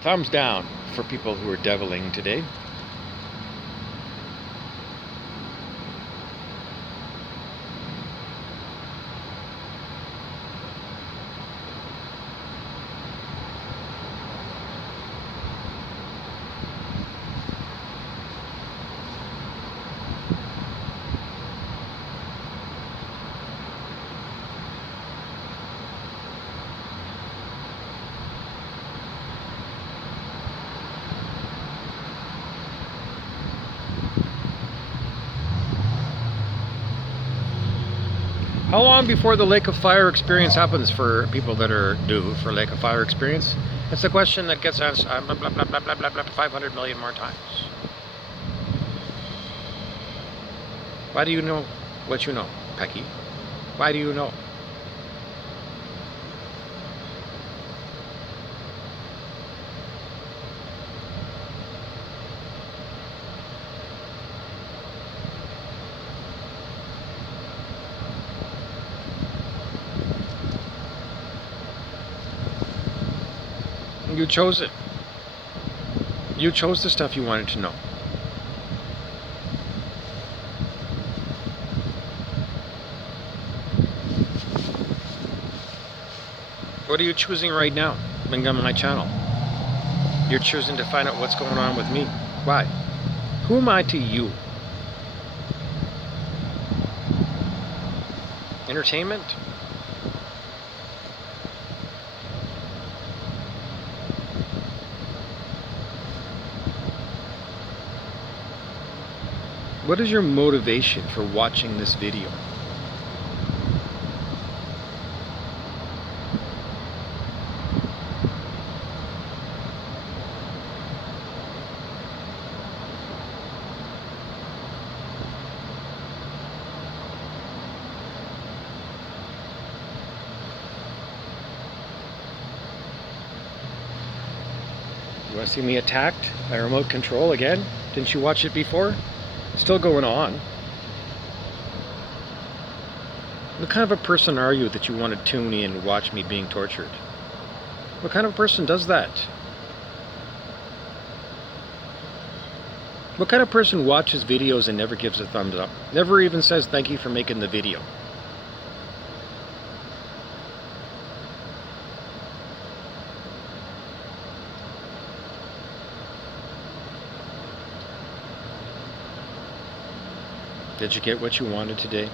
Thumbs down for people who are deviling today. How long before the Lake of Fire experience happens for people that are due for Lake of Fire experience? It's a question that gets asked blah, blah, blah, blah, blah, blah, blah, 500 million more times. Why do you know what you know, Pecky? Why do you know? You chose it. You chose the stuff you wanted to know. What are you choosing right now, being on my channel? You're choosing to find out what's going on with me. Why? Who am I to you? Entertainment? What is your motivation for watching this video? You want to see me attacked by remote control again? Didn't you watch it before? Still going on. What kind of a person are you that you want to tune in and watch me being tortured? What kind of person does that? What kind of person watches videos and never gives a thumbs up? Never even says thank you for making the video. Did you get what you wanted today?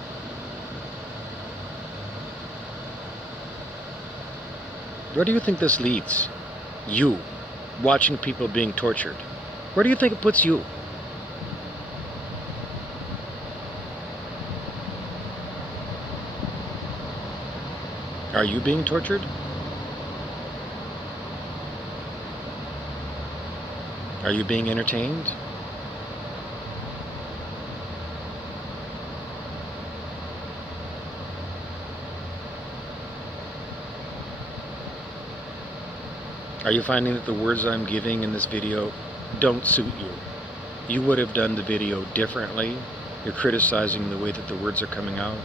Where do you think this leads? You, watching people being tortured. Where do you think it puts you? Are you being tortured? Are you being entertained? Are you finding that the words I'm giving in this video don't suit you? You would have done the video differently. You're criticizing the way that the words are coming out.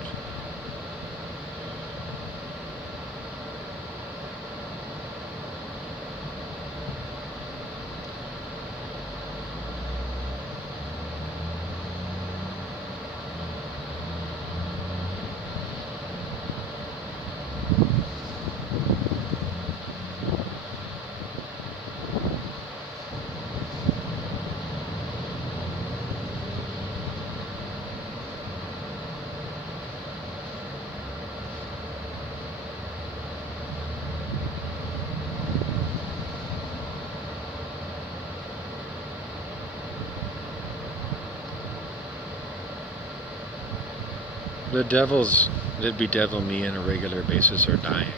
The devils that bedevil me on a regular basis are dying.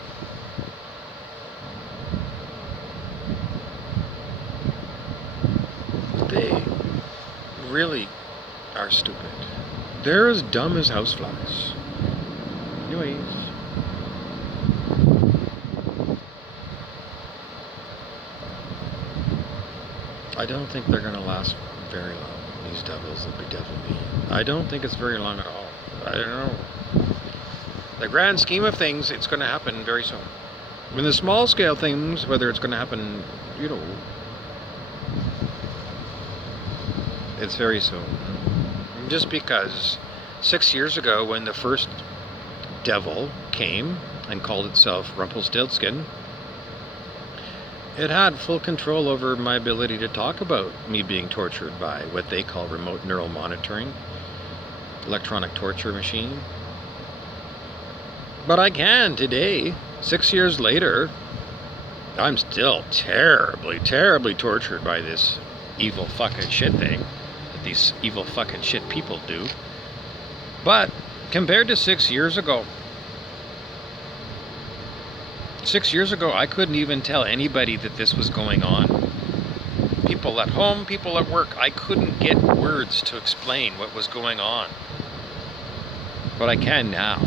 They really are stupid. They're as dumb as houseflies. Anyways. I don't think they're going to last very long, these devils that bedevil me. I don't think it's very long at all. I don't know. The grand scheme of things, it's going to happen very soon. In the small scale things, whether it's going to happen, you know, it's very soon. Just because 6 years ago, when the first devil came and called itself Rumpelstiltskin, it had full control over my ability to talk about me being tortured by what they call remote neural monitoring, electronic torture machine. But I can today, 6 years later. I'm still terribly, terribly tortured by this evil fucking shit thing that these evil fucking shit people do. But compared to 6 years ago, 6 years ago, I couldn't even tell anybody that this was going on. People at home, people at work, I couldn't get words to explain what was going on. But I can now.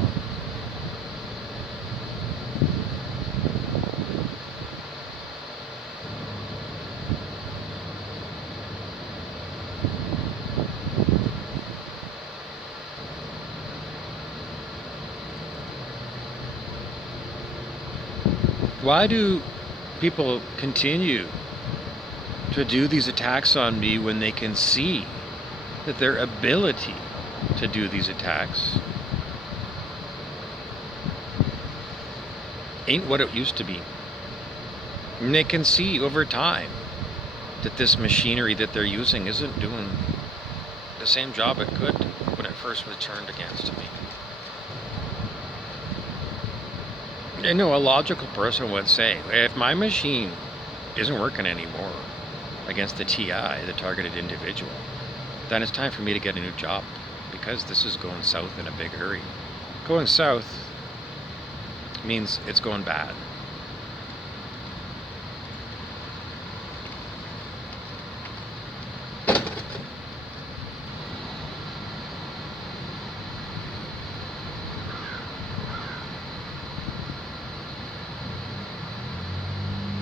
Why do people continue to do these attacks on me when they can see that their ability to do these attacks ain't what it used to be? And they can see over time that this machinery that they're using isn't doing the same job it could when it first was turned against me. I know a logical person would say, if my machine isn't working anymore against the TI, the targeted individual, then it's time for me to get a new job, because this is going south in a big hurry. Going south means it's going bad.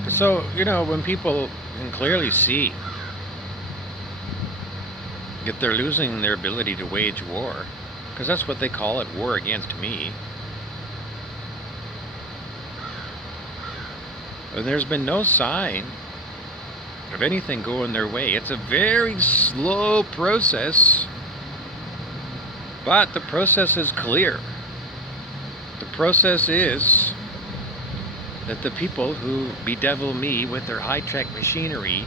So, you know, when people can clearly see that they're losing their ability to wage war, because that's what they call it, war against me, and there's been no sign of anything going their way. It's a very slow process, but the process is clear. The process is that the people who bedevil me with their high-tech machinery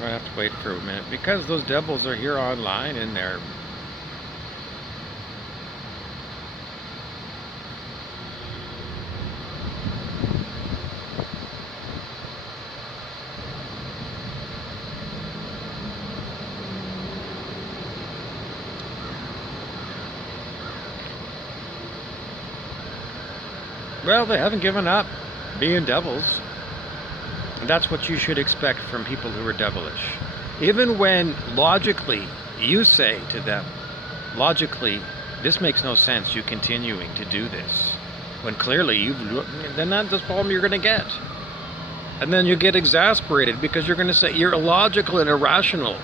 I have to wait for a minute, because those devils are here online and they're well, they haven't given up being devils. And that's what you should expect from people who are devilish. Even when logically you say to them, logically, this makes no sense, you continuing to do this, when clearly then that's the problem you're going to get. And then you get exasperated because you're going to say you're illogical and irrational.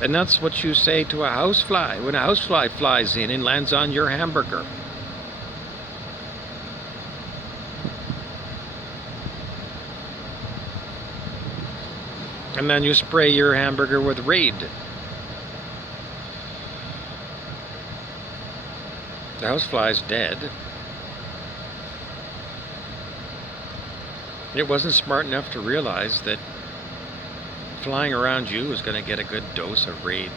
And that's what you say to a housefly when a housefly flies in and lands on your hamburger. And then you spray your hamburger with Raid. The housefly's dead. It wasn't smart enough to realize that flying around you is going to get a good dose of Raid.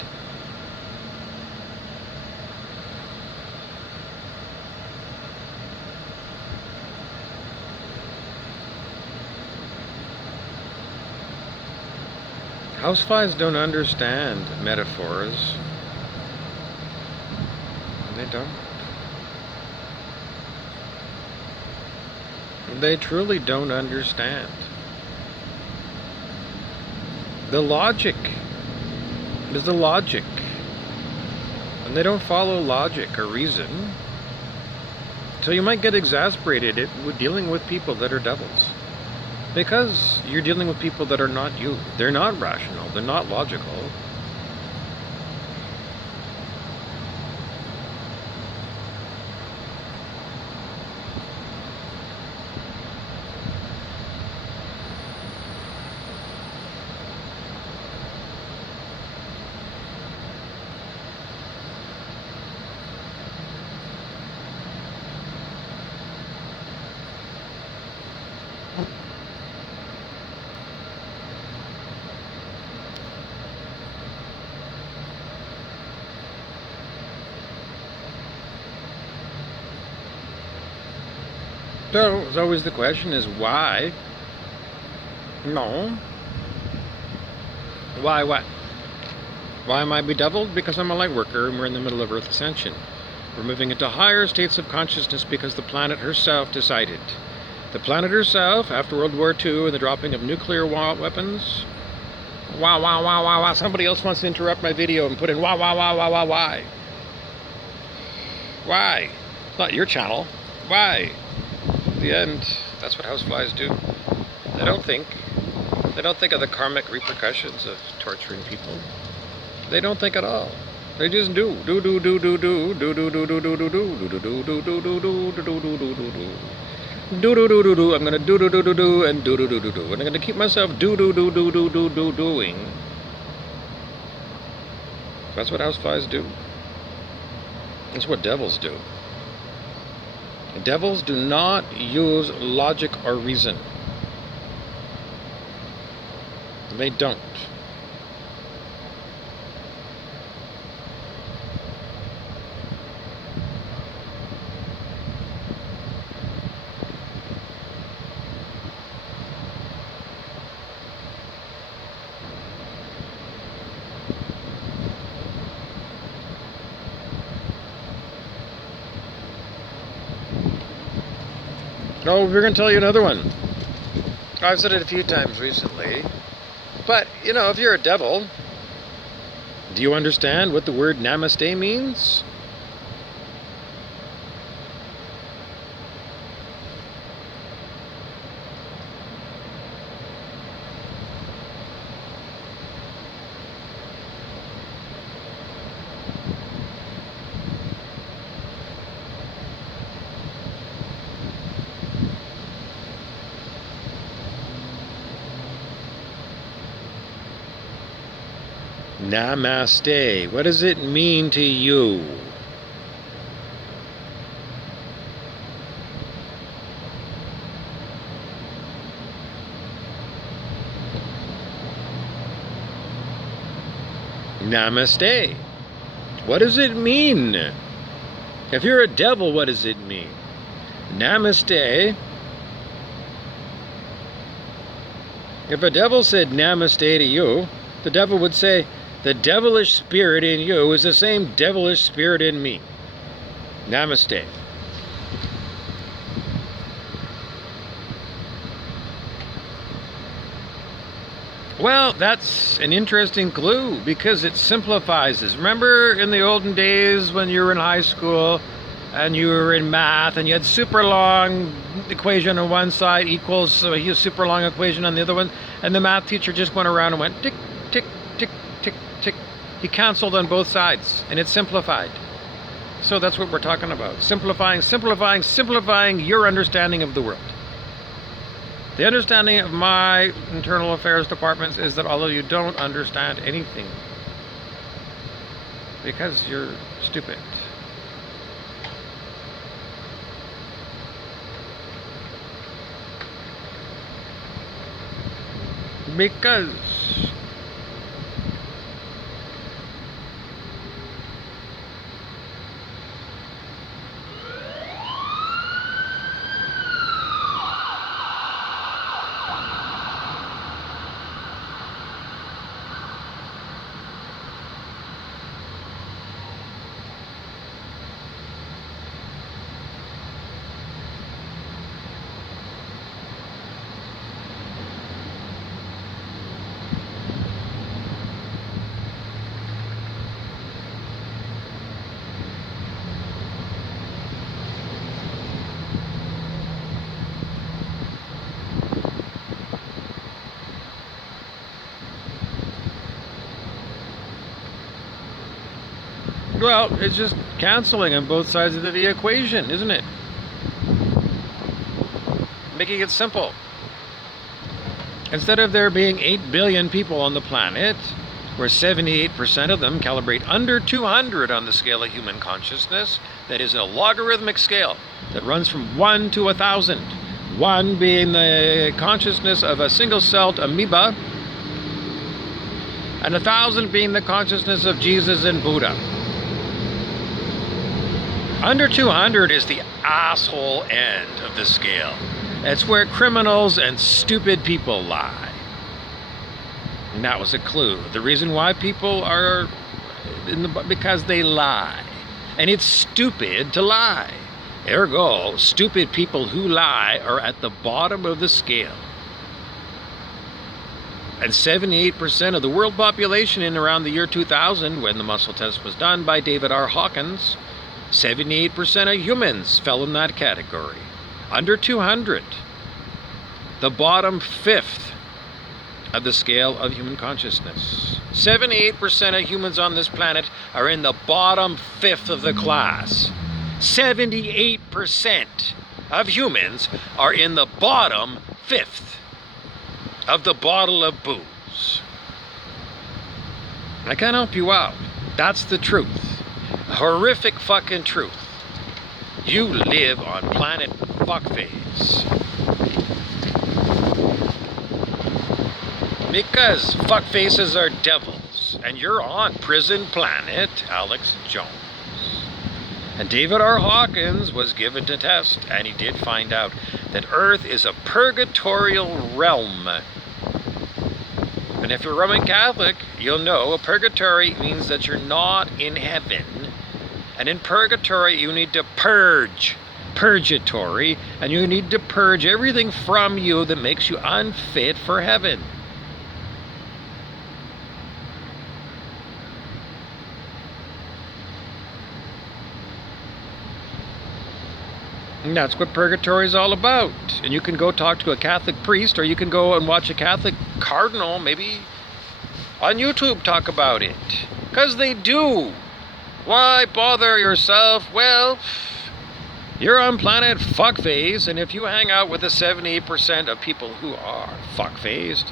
Houseflies don't understand metaphors. They don't. They truly don't understand. The logic is the logic. and they don't follow logic or reason. So you might get exasperated with dealing with people that are devils. Because you're dealing with people that are not you. They're not rational. They're not logical. So, it's always the question is why? No. Why what? Why am I bedeviled? Because I'm a light worker and we're in the middle of Earth ascension. We're moving into higher states of consciousness because the planet herself decided. The planet herself, after World War II and the dropping of nuclear weapons... Wow. Somebody else wants to interrupt my video and put in why? Why? It's not your channel. Why? At the end, that's what houseflies do. They don't think of the karmic repercussions of torturing people. They don't think at all. They just do. I'm gonna do and do. And I'm gonna keep myself doing. That's what houseflies do. That's what devils do. Devils do not use logic or reason. They don't. Oh, we're going to tell you another one. I've said it a few times recently. But, if you're a devil, do you understand what the word namaste means? Namaste. What does it mean to you? Namaste. What does it mean? If you're a devil, what does it mean? Namaste. If a devil said namaste to you, the devil would say, the devilish spirit in you is the same devilish spirit in me. Namaste. Well, that's an interesting clue because it simplifies this. Remember in the olden days when you were in high school and you were in math and you had super long equation on one side equals a super long equation on the other one, and the math teacher just went around and went tick, tick, tick, tick, tick. He canceled on both sides and it simplified. So that's what we're talking about. Simplifying your understanding of the world. The understanding of my internal affairs departments is that although you don't understand anything because you're stupid. Because Well, it's just canceling on both sides of the equation, isn't it? Making it simple. Instead of there being 8 billion people on the planet, where 78% of them calibrate under 200 on the scale of human consciousness, that is a logarithmic scale that runs from 1 to 1,000. 1 being the consciousness of a single-celled amoeba, and 1,000 being the consciousness of Jesus and Buddha. Under 200 is the asshole end of the scale. It's where criminals and stupid people lie. And that was a clue. The reason why people are because they lie. And it's stupid to lie. Ergo, stupid people who lie are at the bottom of the scale. And 78% of the world population in around the year 2000, when the muscle test was done by David R. Hawkins, 78% of humans fell in that category. Under 200. The bottom fifth of the scale of human consciousness. 78% of humans on this planet are in the bottom fifth of the class. 78% of humans are in the bottom fifth of the bottle of booze. I can't help you out. That's the truth. Horrific fucking truth. You live on planet fuckface. Because fuckfaces are devils, and you're on prison planet Alex Jones. And David R. Hawkins was given to test, and he did find out that Earth is a purgatorial realm. And if you're Roman Catholic, you'll know a purgatory means that you're not in heaven. And in purgatory, you need to purge. Purgatory, and you need to purge everything from you that makes you unfit for heaven. And that's what purgatory is all about. And you can go talk to a Catholic priest, or you can go and watch a Catholic cardinal, maybe on YouTube, talk about it. Because they do. Why bother yourself? Well, you're on planet fuckface, and if you hang out with the 78% of people who are fuckfaced,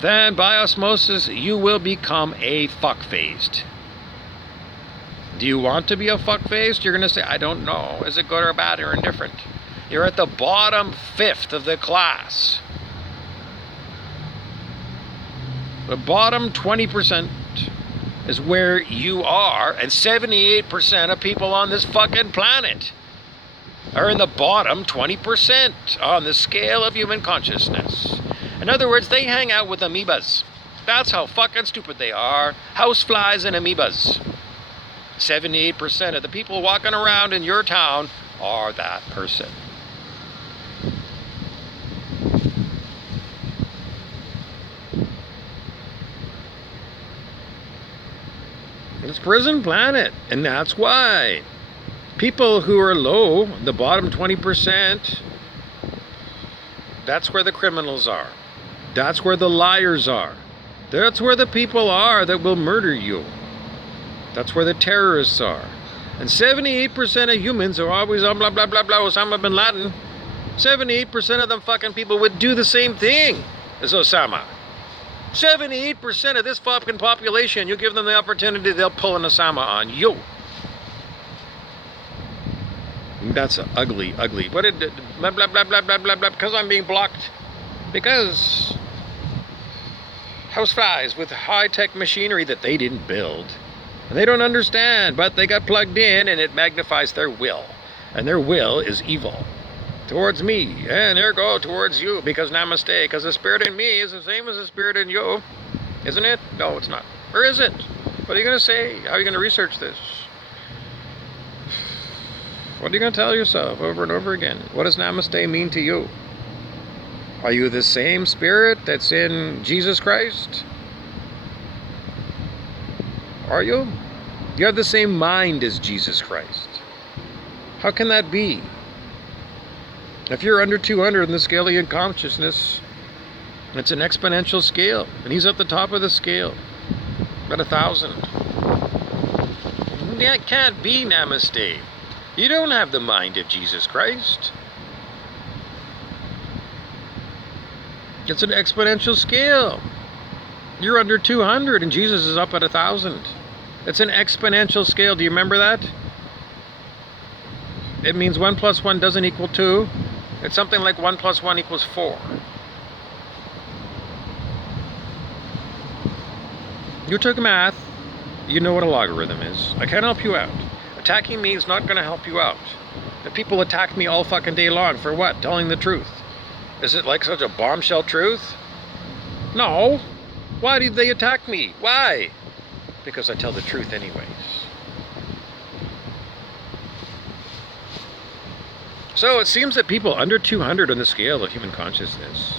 then by osmosis, you will become a fuckfaced. Do you want to be a fuckfaced? You're going to say, I don't know. Is it good or bad or indifferent? You're at the bottom fifth of the class. The bottom 20% is where you are, and 78% of people on this fucking planet are in the bottom 20% on the scale of human consciousness. In other words, they hang out with amoebas. That's how fucking stupid they are. Houseflies and amoebas. 78% of the people walking around in your town are that person. It's prison planet, and that's why people who are low, the bottom 20%, that's where the criminals are. That's where the liars are. That's where the people are that will murder you. That's where the terrorists are. And 78% of humans are always on blah, blah, blah, blah, Osama bin Laden. 78% of them fucking people would do the same thing as Osama. 78% of this fucking population, you give them the opportunity, they'll pull an Osama on you. That's ugly, ugly. What did, blah, blah, blah, blah, blah, blah, blah, because I'm being blocked. Because houseflies with high-tech machinery that they didn't build. And they don't understand, but they got plugged in and it magnifies their will. And their will is evil. Towards me, and ergo towards you, because namaste, because the spirit in me is the same as the spirit in you. Isn't it? No, it's not. Or is it? What are you going to say? How are you going to research this? What are you going to tell yourself over and over again? What does namaste mean to you? Are you the same spirit that's in Jesus Christ? Are you? You have the same mind as Jesus Christ. How can that be? If you're under 200 in the scale of your consciousness, it's an exponential scale, and he's at the top of the scale, at 1,000. That can't be namaste. You don't have the mind of Jesus Christ. It's an exponential scale. You're under 200 and Jesus is up at 1,000. It's an exponential scale. Do you remember that? It means 1 plus 1 doesn't equal 2. It's something like 1 plus 1 equals 4. You took math. You know what a logarithm is. I can't help you out. Attacking me is not going to help you out. The people attack me all fucking day long. For what? Telling the truth. Is it like such a bombshell truth? No. Why did they attack me? Why? Because I tell the truth anyways. So it seems that people under 200 on the scale of human consciousness,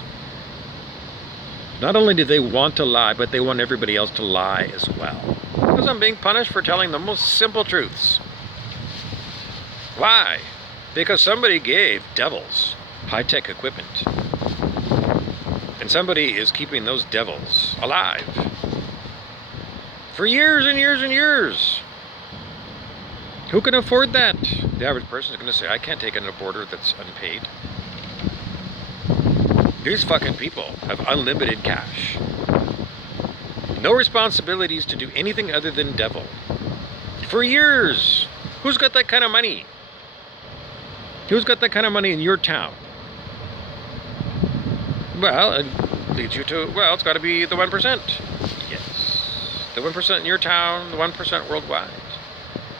not only do they want to lie, but they want everybody else to lie as well. Because I'm being punished for telling the most simple truths. Why? Because somebody gave devils high-tech equipment. And somebody is keeping those devils alive. For years and years and years. Who can afford that? The average person is going to say, I can't take an aborter that's unpaid. These fucking people have unlimited cash. No responsibilities to do anything other than devil. For years. Who's got that kind of money? Who's got that kind of money in your town? Well, it leads you to, well, it's got to be the 1%. Yes. The 1% in your town, the 1% worldwide.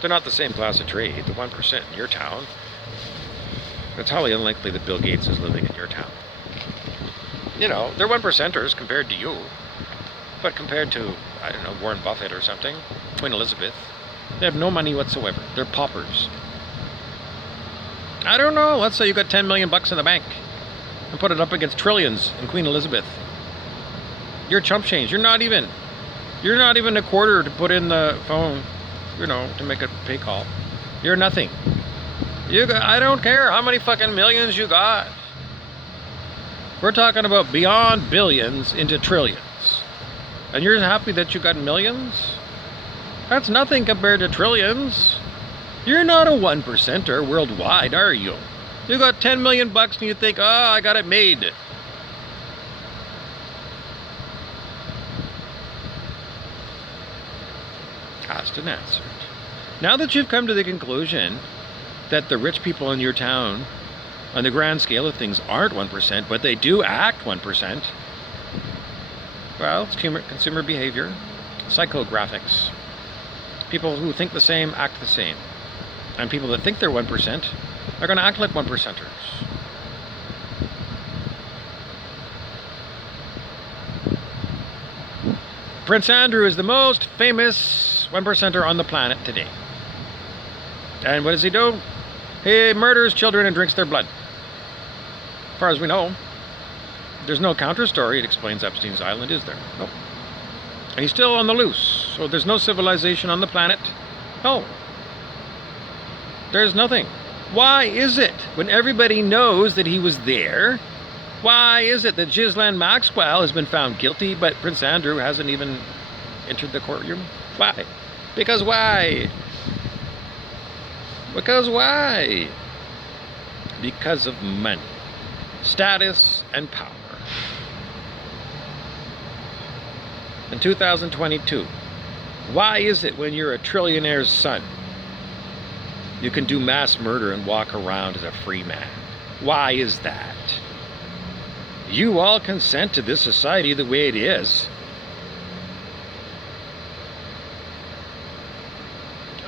They're not the same class of trade. The 1% in your town. It's highly unlikely that Bill Gates is living in your town. You know, they're 1%ers compared to you. But compared to, I don't know, Warren Buffett or something, Queen Elizabeth, they have no money whatsoever. They're paupers. I don't know. Let's say you got 10 million bucks in the bank and put it up against trillions in Queen Elizabeth. You're chump change. You're not even a quarter to put in the phone, you know, to make a pay call. You're nothing. I don't care how many fucking millions you got. We're talking about beyond billions into trillions. And you're happy that you got millions? That's nothing compared to trillions. You're not a 1%er worldwide, are you? You got 10 million bucks and you think, oh, I got it made. Asked and answered. Now that you've come to the conclusion that the rich people in your town, on the grand scale of things, aren't 1%, but they do act 1%, well, it's consumer behavior, psychographics. People who think the same act the same. And people that think they're 1% are going to act like 1%ers. Prince Andrew is the most famous 1%er on the planet today. And what does he do? He murders children and drinks their blood. As far as we know. There's no counter story. It explains Epstein's Island, is there? Nope. And he's still on the loose. So there's no civilization on the planet. No. There's nothing. Why is it, when everybody knows that he was there, why is it that Ghislaine Maxwell has been found guilty, but Prince Andrew hasn't even entered the courtroom? Why? Because why? Because why? Because of money, status, and power. In 2022, why is it when you're a trillionaire's son, you can do mass murder and walk around as a free man? Why is that? You all consent to this society the way it is.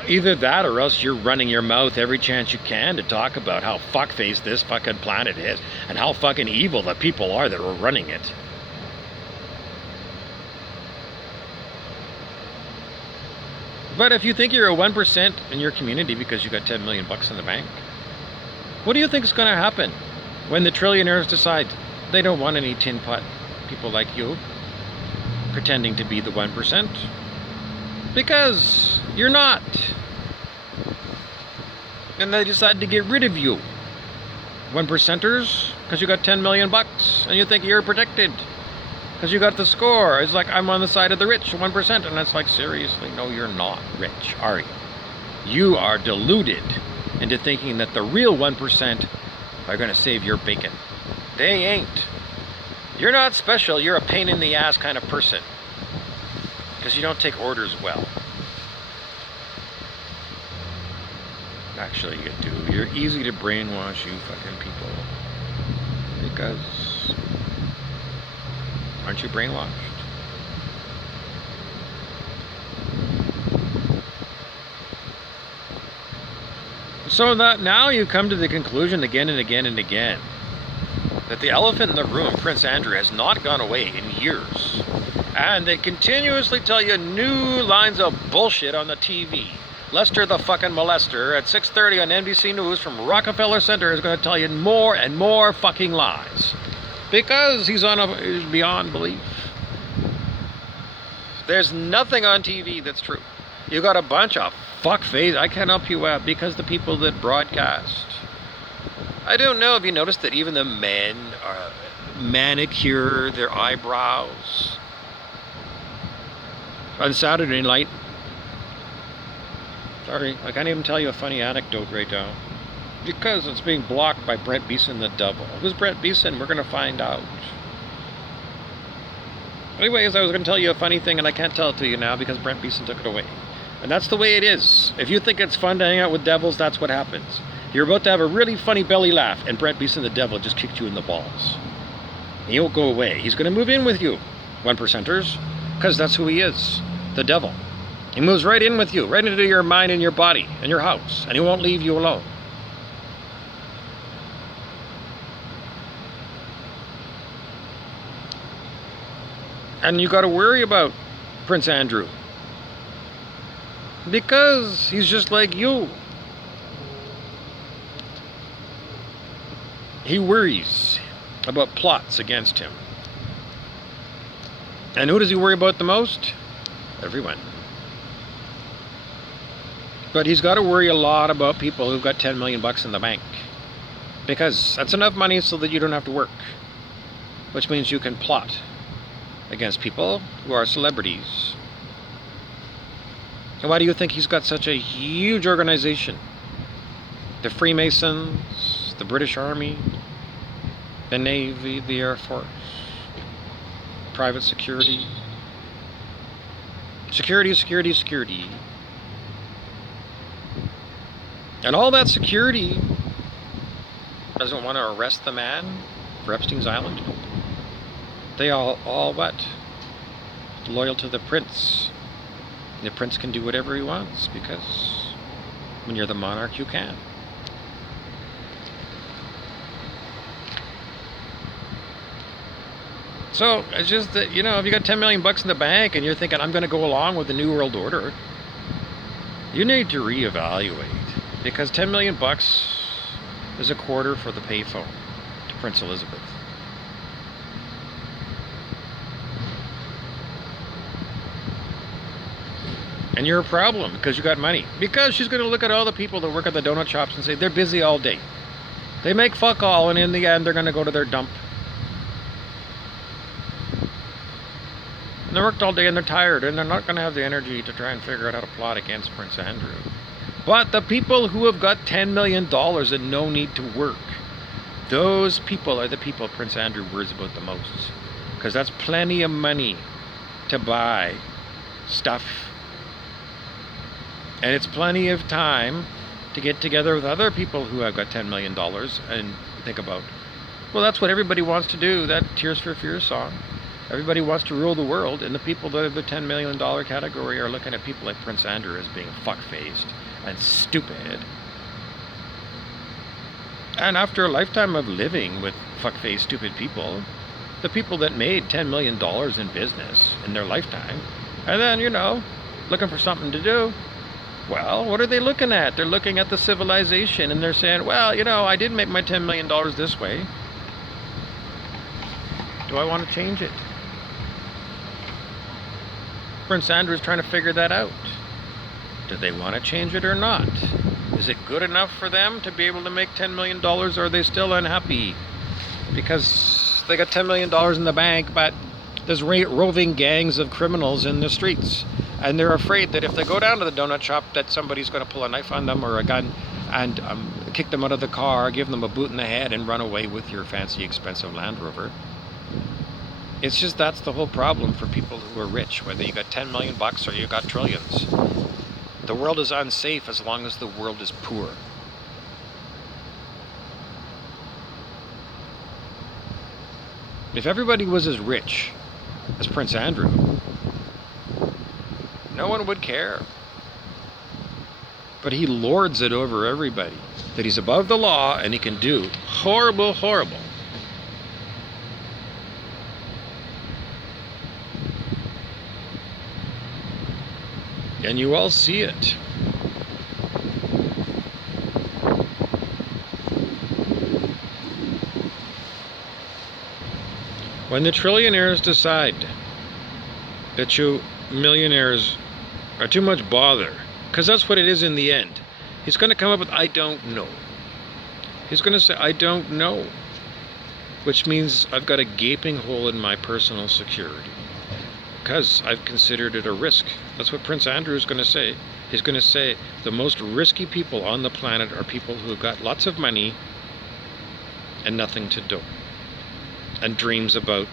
Either that or else you're running your mouth every chance you can to talk about how fuckface this fucking planet is and how fucking evil the people are that are running it. But if you think you're a 1% in your community because you got 10 million bucks in the bank, what do you think is going to happen when the trillionaires decide they don't want any tin pot people like you pretending to be the 1%? Because you're not. And they decide to get rid of you. 1%ers, because you got 10 million bucks and you think you're protected. Because you got the score. It's like, I'm on the side of the rich, 1%. And it's like, seriously, no, you're not rich, are you? You are deluded into thinking that the real 1% are going to save your bacon. They ain't. You're not special. You're a pain in the ass kind of person. Because you don't take orders well. Actually, you do. You're easy to brainwash, you fucking people. Because... aren't you brainwashed? So that now you come to the conclusion again and again and again that the elephant in the room, Prince Andrew, has not gone away in years. And they continuously tell you new lines of bullshit on the TV. Lester the fucking molester at 6:30 on NBC News from Rockefeller Center is going to tell you more and more fucking lies. Because he's beyond belief. There's nothing on TV that's true. You got a bunch of fuckface. I can't help you out because the people that broadcast. I don't know if you noticed that even the men manicure their eyebrows on Saturday night. Sorry, I can't even tell you a funny anecdote right now. Because it's being blocked by Brent Beeson the devil. Who's Brent Beeson? We're going to find out. Anyways, I was going to tell you a funny thing and I can't tell it to you now because Brent Beeson took it away. And that's the way it is. If you think it's fun to hang out with devils, that's what happens. You're about to have a really funny belly laugh and Brent Beeson the devil just kicked you in the balls. He won't go away. He's going to move in with you, 1%ers, because that's who he is, the devil. He moves right in with you, right into your mind and your body and your house, and he won't leave you alone. And you got to worry about Prince Andrew. Because he's just like you. He worries about plots against him. And who does he worry about the most? Everyone. But he's got to worry a lot about people who've got 10 million bucks in the bank. Because that's enough money so that you don't have to work. Which means you can plot against people who are celebrities. And why do you think he's got such a huge organization? The Freemasons, the British Army, the Navy, the Air Force, private security. Security, security, security. And all that security doesn't want to arrest the man for Epstein's Island. They all what? Loyal to the prince. The prince can do whatever he wants because when you're the monarch, you can. So it's just that, you know, if you got 10 million bucks in the bank and you're thinking, I'm going to go along with the New World Order, you need to reevaluate because 10 million bucks is a quarter for the payphone to Prince Elizabeth. And you're a problem because you got money. Because she's going to look at all the people that work at the donut shops and say they're busy all day. They make fuck all, and in the end they're going to go to their dump. And they worked all day and they're tired and they're not going to have the energy to try and figure out how to plot against Prince Andrew. But the people who have got $10 million and no need to work, those people are the people Prince Andrew worries about the most. Because that's plenty of money to buy stuff. And it's plenty of time to get together with other people who have got $10 million and think about, well, that's what everybody wants to do, that Tears for Fears song. Everybody wants to rule the world, and the people that are the $10 million category are looking at people like Prince Andrew as being fuck-faced and stupid. And after a lifetime of living with fuck-faced, stupid people, the people that made $10 million in business in their lifetime, and then, you know, looking for something to do, well, what are they looking at? They're looking at the civilization and they're saying, well, you know, I did make my $10 million this way. Do I want to change it? Prince Andrew's trying to figure that out. Do they want to change it or not? Is it good enough for them to be able to make $10 million, or are they still unhappy? Because they got $10 million in the bank, but there's roving gangs of criminals in the streets. And they're afraid that if they go down to the donut shop that somebody's going to pull a knife on them or a gun and kick them out of the car, give them a boot in the head, and run away with your fancy, expensive Land Rover. It's just that's the whole problem for people who are rich, whether you got 10 million bucks or you got trillions. The world is unsafe as long as the world is poor. If everybody was as rich as Prince Andrew, no one would care. But he lords it over everybody. That he's above the law and he can do horrible, horrible. And you all see it. When the trillionaires decide that you millionaires are too much bother, because that's what it is in the end. He's going to come up with, I don't know. He's going to say, I don't know. Which means I've got a gaping hole in my personal security. Because I've considered it a risk. That's what Prince Andrew is going to say. He's going to say the most risky people on the planet are people who've got lots of money and nothing to do. And dreams about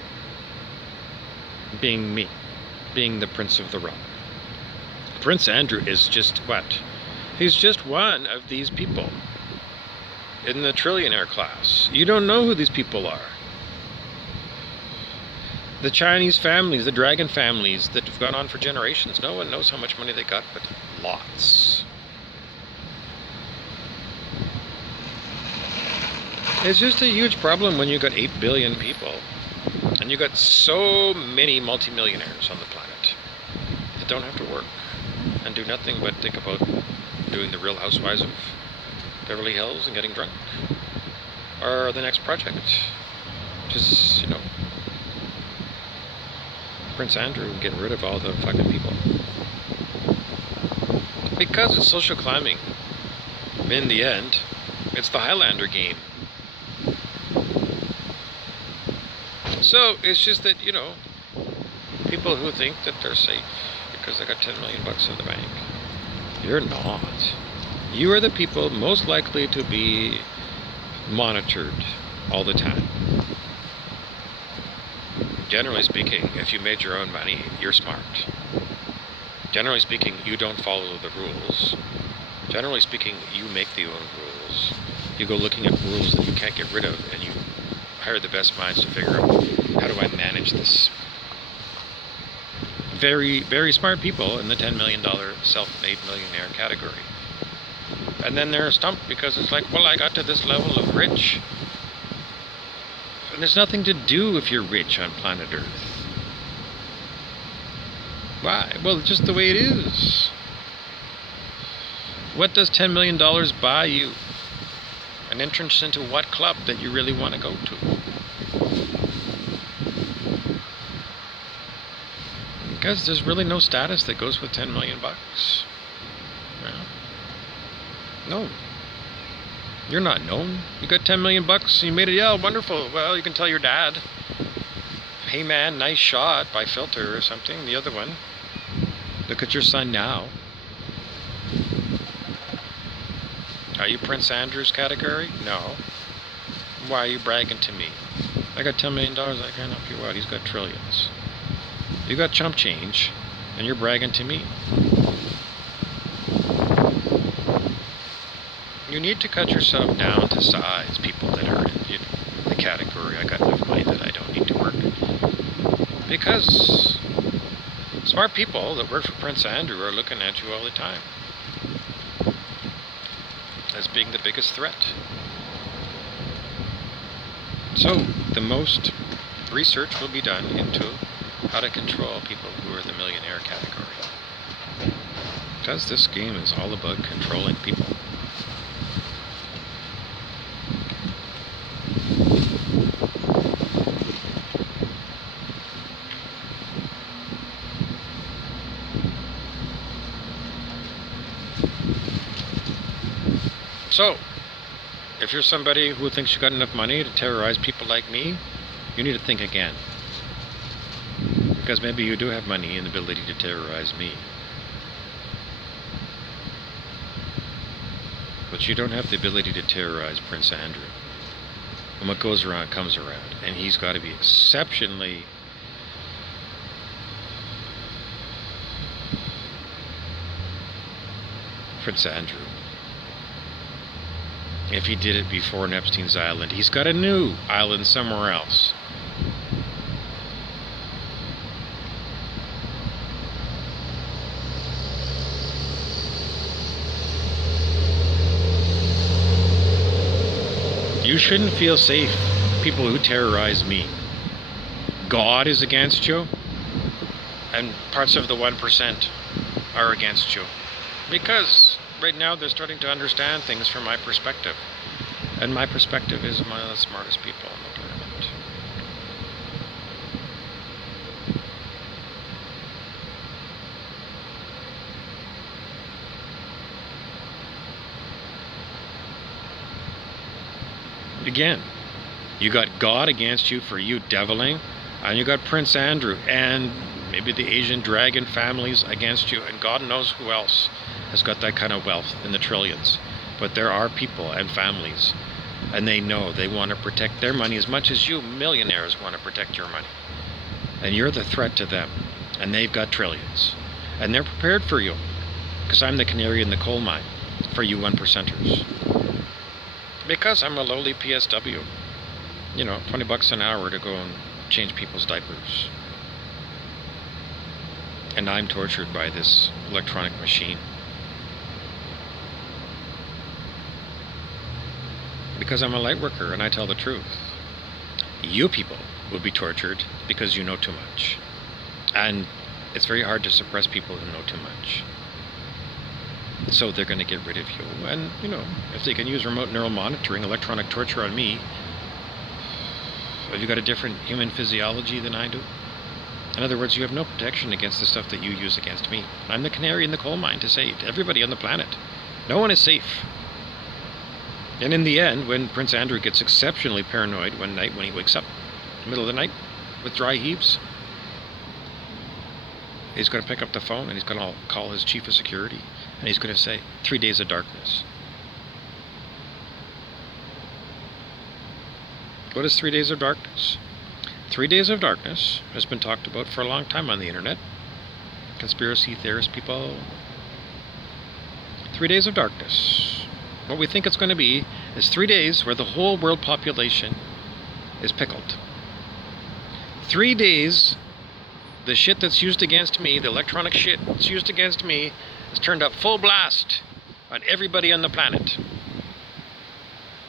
being me. Being the Prince of the Realm. Prince Andrew is just what? He's just one of these people in the trillionaire class. You don't know who these people are. The Chinese families, the dragon families that have gone on for generations, no one knows how much money they got, but lots. It's just a huge problem when you've got 8 billion people and you've got so many multimillionaires on the planet that don't have to work and do nothing but think about doing the Real Housewives of Beverly Hills and getting drunk, or the next project. Just, Prince Andrew getting rid of all the fucking people. Because it's social climbing. In the end, it's the Highlander game. So it's just that, people who think that they're safe because they got 10 million bucks in the bank. You're not. You are the people most likely to be monitored all the time. Generally speaking, if you made your own money, you're smart. Generally speaking, you don't follow the rules. Generally speaking, you make the own rules. You go looking at rules that you can't get rid of, and you hire the best minds to figure out, how do I manage this? Very, very smart people in the $10 million self-made millionaire category. And then they're stumped because it's like, well, I got to this level of rich. And there's nothing to do if you're rich on planet Earth. Why? Well, just the way it is. What does $10 million buy you? An entrance into what club that you really want to go to? Because there's really no status that goes with 10 million bucks. No. You're not known. You got 10 million bucks, you made it, yeah, wonderful. Well, you can tell your dad, hey man, nice shot by filter or something. The other one, look at your son now. Are you Prince Andrew's category? No. Why are you bragging to me? I got $10 million, I can't help you out. He's got trillions. You got chump change, and you're bragging to me. You need to cut yourself down to size, people that are in the category, I got enough money that I don't need to work. Because smart people that work for Prince Andrew are looking at you all the time as being the biggest threat. So the most research will be done into how to control people who are the millionaire category. Because this game is all about controlling people. So, if you're somebody who thinks you got enough money to terrorize people like me, you need to think again. Because maybe you do have money and the ability to terrorize me. but you don't have the ability to terrorize Prince Andrew. And what goes around comes around. And he's got to be exceptionally Prince Andrew. If he did it before on Epstein's Island, he's got a new island somewhere else. You shouldn't feel safe, people who terrorize me. God is against you, and parts of the 1% are against you. Because right now they're starting to understand things from my perspective. And my perspective is one of the smartest people on the planet. Again, you got God against you for you deviling, and you got Prince Andrew and maybe the Asian dragon families against you, and God knows who else has got that kind of wealth in the trillions. But there are people and families, and they know they want to protect their money as much as you millionaires want to protect your money. And you're the threat to them, and they've got trillions. And they're prepared for you, because I'm the canary in the coal mine for you 1%ers. Because I'm a lowly PSW. You know, $20 an hour to go and change people's diapers. And I'm tortured by this electronic machine. Because I'm a light worker and I tell the truth. You people will be tortured because you know too much. And it's very hard to suppress people who know too much. So they're going to get rid of you. And, you know, if they can use remote neural monitoring, electronic torture on me, have you got a different human physiology than I do? In other words, you have no protection against the stuff that you use against me. I'm the canary in the coal mine to say to everybody on the planet, no one is safe. And in the end, when Prince Andrew gets exceptionally paranoid one night when he wakes up in the middle of the night with dry heaves, he's going to pick up the phone and he's going to call his chief of security and he's going to say, 3 days of darkness. What is 3 days of darkness? 3 days of darkness has been talked about for a long time on the internet. Conspiracy theorist people. 3 days of darkness. What we think it's going to be is 3 days where the whole world population is pickled. 3 days, the shit that's used against me, the electronic shit that's used against me, is turned up full blast on everybody on the planet.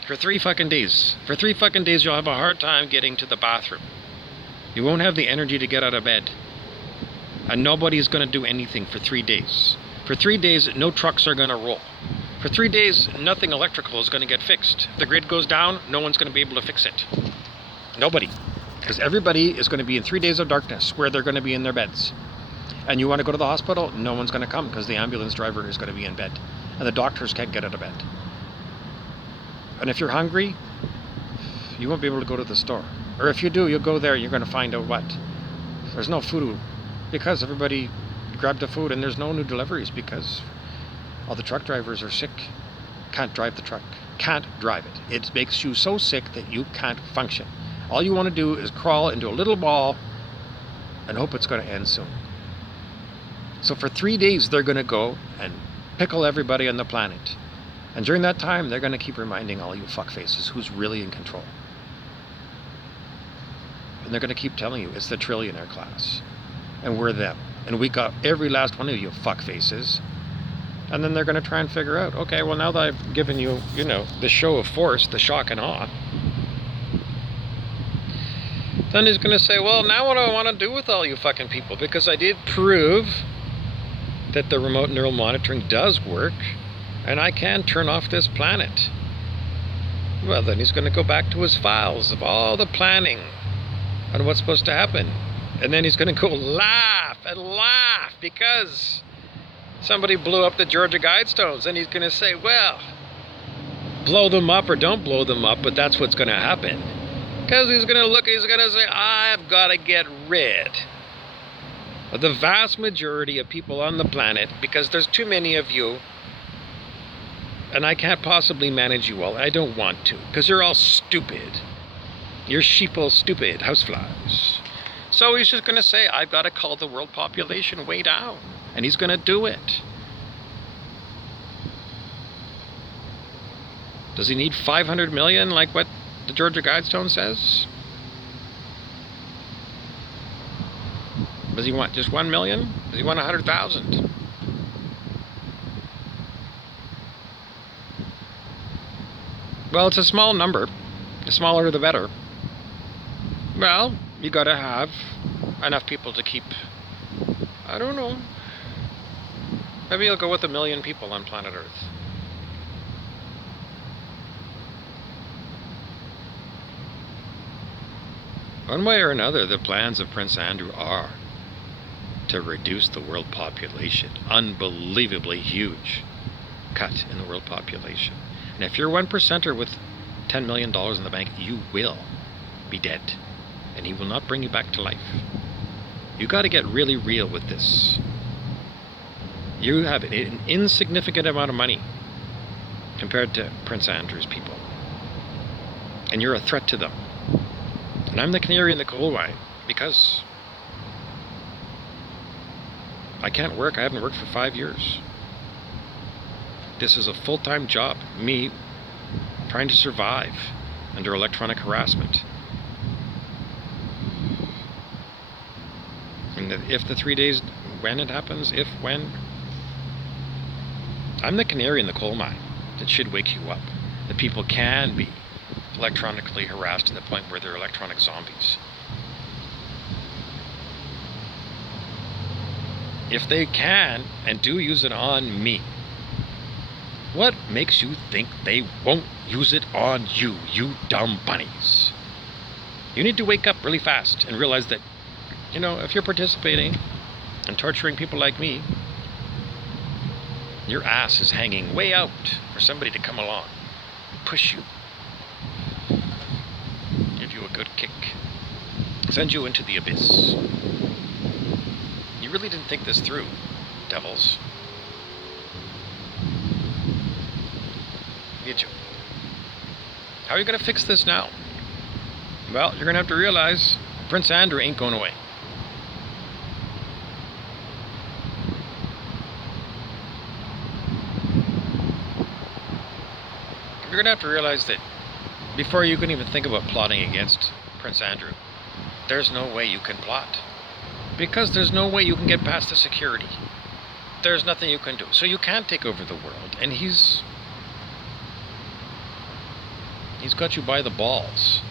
For 3 fucking days. For 3 fucking days you'll have a hard time getting to the bathroom. You won't have the energy to get out of bed. And nobody's going to do anything for 3 days. For 3 days, no trucks are going to roll. For 3 days, nothing electrical is going to get fixed. If the grid goes down, no one's going to be able to fix it. Nobody. Because everybody is going to be in 3 days of darkness where they're going to be in their beds. And you want to go to the hospital? No one's going to come because the ambulance driver is going to be in bed. And the doctors can't get out of bed. And if you're hungry, you won't be able to go to the store. Or if you do, you'll go there, you're going to find out what? There's no food. Because everybody grabbed the food and there's no new deliveries because all the truck drivers are sick. Can't drive the truck. Can't drive it. It makes you so sick that you can't function. All you want to do is crawl into a little ball and hope it's going to end soon. So for 3 days, they're going to go and pickle everybody on the planet. And during that time, they're going to keep reminding all you fuckfaces who's really in control. And they're going to keep telling you it's the trillionaire class. And we're them. And we got every last one of you fuckfaces. And then they're going to try and figure out, okay, well, now that I've given you, you know, the show of force, the shock and awe, then he's going to say, well, now what do I want to do with all you fucking people? Because I did prove that the remote neural monitoring does work, and I can turn off this planet. Well, then he's going to go back to his files of all the planning on what's supposed to happen. And then he's going to go laugh and laugh because somebody blew up the Georgia Guidestones. And he's going to say, well, blow them up or don't blow them up, but that's what's going to happen. Because he's going to look, he's going to say, I've got to get rid of the vast majority of people on the planet because there's too many of you And I can't possibly manage you all. I don't want to, because you're all stupid. You're sheeple stupid houseflies. So he's just going to say, I've got to cull the world population way down. And he's going to do it. Does he need 500 million like what the Georgia Guidestone says? Does he want just 1 million? Does he want 100,000? Well, it's a small number. The smaller the better. Well, you gotta have enough people to keep, I don't know, maybe you'll go with 1 million people on planet Earth. One way or another, the plans of Prince Andrew are to reduce the world population. Unbelievably huge cut in the world population. And if you're 1%er with $10 million in the bank, you will be dead. And he will not bring you back to life. You got to get really real with this. You have an insignificant amount of money compared to Prince Andrew's people. And you're a threat to them. And I'm the canary in the coal mine because I can't work. I haven't worked for 5 years. This is a full-time job. Me trying to survive under electronic harassment. And if the 3 days, when it happens, when, I'm the canary in the coal mine that should wake you up. That people can be electronically harassed to the point where they're electronic zombies. If they can and do use it on me, what makes you think they won't use it on you, you dumb bunnies? You need to wake up really fast and realize that, you know, if you're participating in torturing people like me, your ass is hanging way out for somebody to come along and push you, give you a good kick, send you into the abyss. You really didn't think this through, devils. Get you. How are you going to fix this now? Well, you're going to have to realize Prince Andrew ain't going away. You're going to have to realize that before you can even think about plotting against Prince Andrew, there's no way you can plot. Because there's no way you can get past the security. There's nothing you can do. So you can't take over the world. And he's got you by the balls.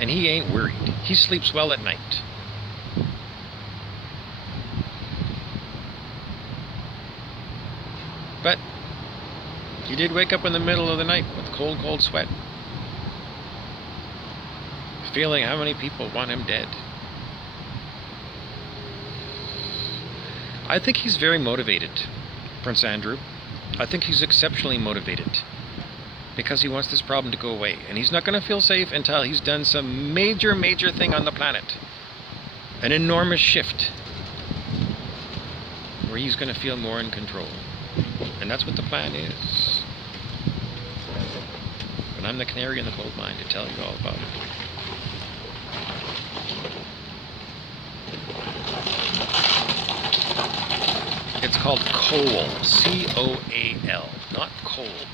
And he ain't worried. He sleeps well at night. But he did wake up in the middle of the night with cold, cold sweat. Feeling how many people want him dead. I think he's very motivated, Prince Andrew. I think he's exceptionally motivated because he wants this problem to go away. And he's not going to feel safe until he's done some major, major thing on the planet. An enormous shift where he's going to feel more in control. And that's what the plan is. But I'm the canary in the coal mine to tell you all about it. It's called coal, C-O-A-L, not cold.